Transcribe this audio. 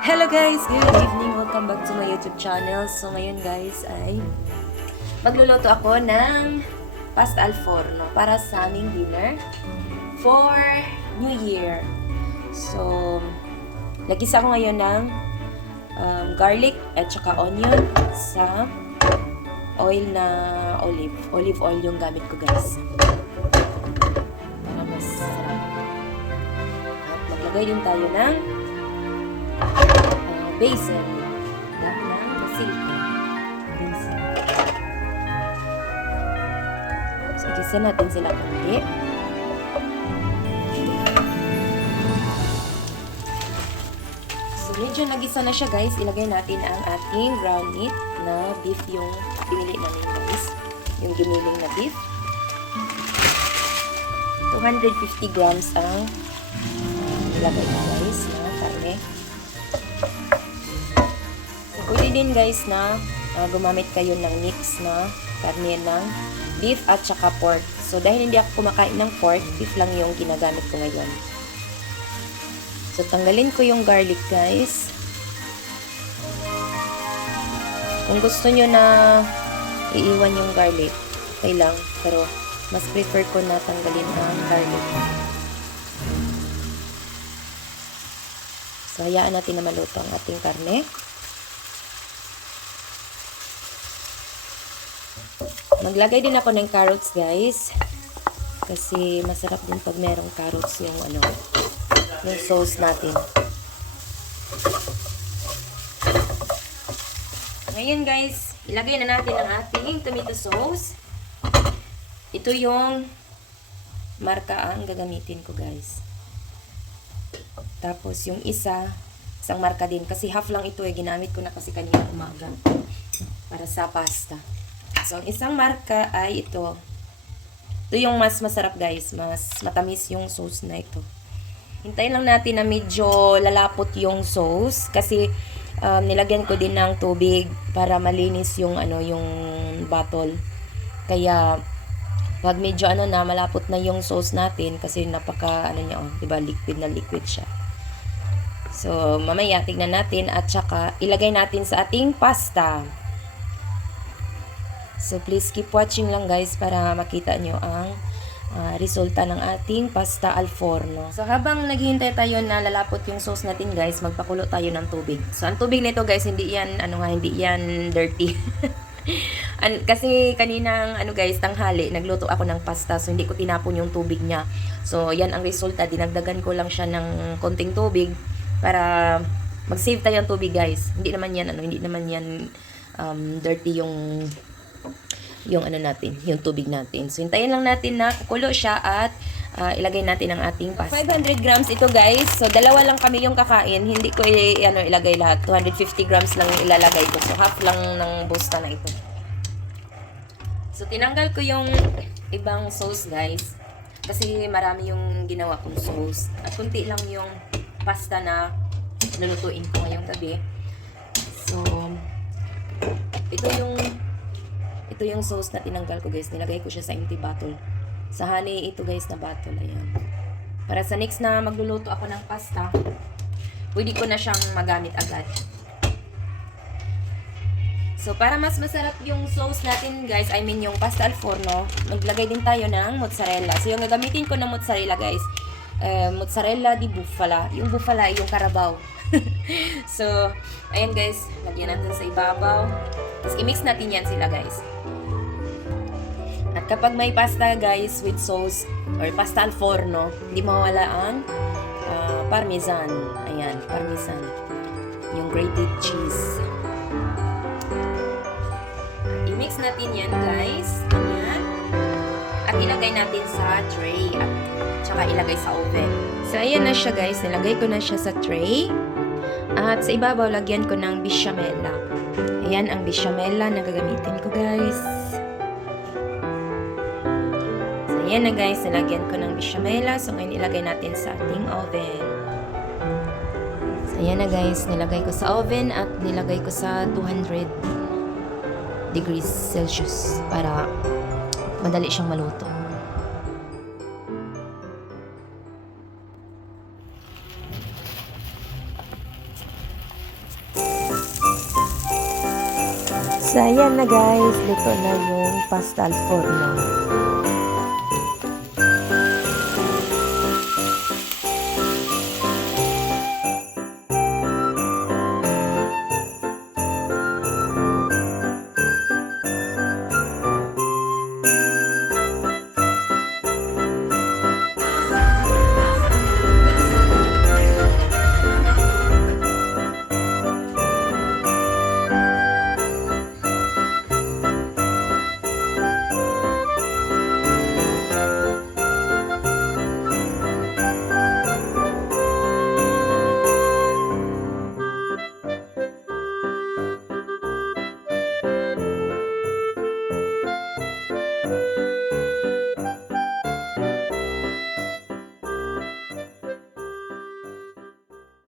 Hello guys! Good evening! Welcome back to my YouTube channel. So ngayon guys ay magluluto ako ng pasta al forno para sa aming dinner for New Year. So, nagisa ko ngayon ng garlic at saka onion sa oil na olive. Olive oil yung gamit ko guys. Para mas sarap. At maglagay din tayo ng basil. Dami ng basilica. Basil. So, igisa natin sila kunti. So, medyo nagisa na siya guys. Ilagay natin ang ating ground meat na beef yung pinili namin guys. Yung giniling na beef. 250 grams ang nilagay na guys na karne. Pwede din guys na gumamit kayo ng mix na karne ng beef at saka pork. So dahil hindi ako kumakain ng pork, beef lang yung ginagamit ko ngayon. So tanggalin ko yung garlic guys. Kung gusto nyo na iiwan yung garlic, okay lang. Pero mas prefer ko na tanggalin ang garlic. So hayaan natin na maluto ang ating karne. Maglagay din ako ng carrots guys. Kasi masarap din pag merong carrots yung yung sauce natin. Ngayon guys, ilagay na natin ang ating tomato sauce. Ito yung marka ang gagamitin ko guys. Tapos yung isang marka din. Kasi half lang ito ginamit ko na kasi kanina umaga. Para sa pasta. So, ang isang marka ay ito. Ito yung mas masarap guys. Mas matamis yung sauce na ito. Hintayin lang natin na medyo lalapot yung sauce. Kasi nilagyan ko din ng tubig para malinis yung yung bottle. Kaya pag medyo na malapot na yung sauce natin kasi napaka niya diba liquid na liquid siya. So, mamaya tignan natin at saka ilagay natin sa ating pasta. So, please keep watching lang guys para makita nyo ang resulta ng ating pasta al forno. So, habang naghihintay tayo na lalapot yung sauce natin guys, magpakulo tayo ng tubig. So, ang tubig nito guys, hindi yan, hindi yan dirty. Kasi kaninang, guys, tanghali, nagluto ako ng pasta. So, hindi ko tinapon yung tubig niya. So, yan ang resulta. Dinagdagan ko lang siya ng konting tubig para mag-save tayo ng tubig guys. Hindi naman yan dirty yung natin, yung tubig natin. So, hintayin lang natin na kukulo siya at ilagay natin ang ating pasta. 500 grams ito guys. So, dalawa lang kami yung kakain. Hindi ko ilagay lahat. 250 grams lang ilalagay ko. So, half lang ng bosta na ito. So, tinanggal ko yung ibang sauce guys. Kasi marami yung ginawa kong sauce. At kunti lang yung pasta na lulutuin ko ngayong gabi. So, ito yung sauce na tinanggal ko guys. Nilagay ko siya sa empty bottle. Sa honey ito guys na bottle. Ayan. Para sa next na magluluto ako ng pasta, pwede ko na siyang magamit agad. So, para mas masarap yung sauce natin guys, yung pasta al forno, maglagay din tayo ng mozzarella. So, yung gagamitin ko ng mozzarella guys, mozzarella di bufala. Yung bufala yung Carabao. So, ayan guys, lagyan natin sa ibabaw. Tapos, i-mix natin yan sila guys. At kapag may pasta guys with sauce or pasta al forno, hindi mawala ang parmesan. Ayan, parmesan. Yung grated cheese. I-mix natin yan guys. Ayan. At ilagay natin sa tray. At saka ilagay sa oven. So, ayan na siya guys. Nilagay ko na siya sa tray. At sa ibabaw, lagyan ko ng bechamela. Ayan ang bechamela na gagamitin ko guys. So, ayan na guys. Nilagyan ko ng bechamela. So, ngayon ilagay natin sa ating oven. So, ayan na guys. Nilagay ko sa oven at nilagay ko sa 200 degrees Celsius para madali siyang maluto. So, ayan na guys. Luto na yung pasta al forno.